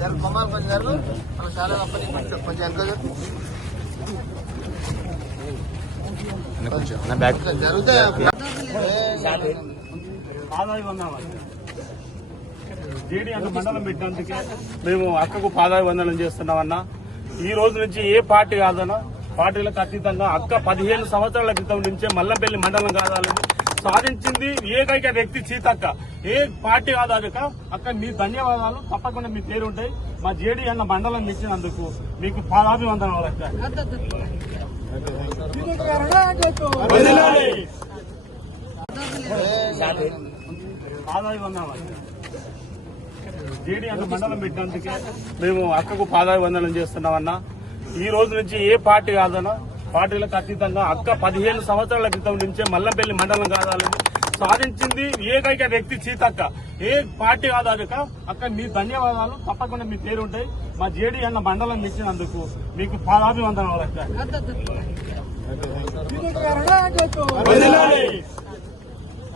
గారు కుమార్ పని గారు మన చాలా పని కొంచెం జరుగుతాయి మండలం పెట్టినందుకే మేము అక్కకు పాదాయి వందనం చేస్తున్నామన్నా. ఈ రోజు నుంచి ఏ పార్టీ కాదన్నా పార్టీలకు అతీతంగా అక్క పదిహేను సంవత్సరాల క్రితం నుంచే మల్లంపల్లి మండలం కాదాలని సాధించింది ఏకైక వ్యక్తి సీతక్క. ఏ పార్టీ కాదు అదక అక్క. మీ ధన్యవాదాలు. తప్పకుండా మీ పేరు ఉంటాయి మా జేడీ అన్న మండలం ఇచ్చినందుకు మీకు పాదాభివందనాలు అక్క. వందనాలు. జేడీ అన్న మండలం పెట్టినందుకే మేము అక్కకు పాదాభివందనం చేస్తున్నామన్నా. ఈ రోజు నుంచి ఏ పార్టీ కాదన్నా పార్టీలకు అతీతంగా అక్క పదిహేను సంవత్సరాల క్రితం నుంచే మల్లంపల్లి మండలం కాదాలని సాధించింది ఏకైక వ్యక్తి సీతక్క. ఏ పార్టీ కాదు అదక అక్క మీ ధన్యవాదాలు. తప్పకుండా మీ పేరు ఉంటాయి మా జేడీ అన్న మండలం ఇచ్చినందుకు మీకు పాదాభివందనాలు అక్క.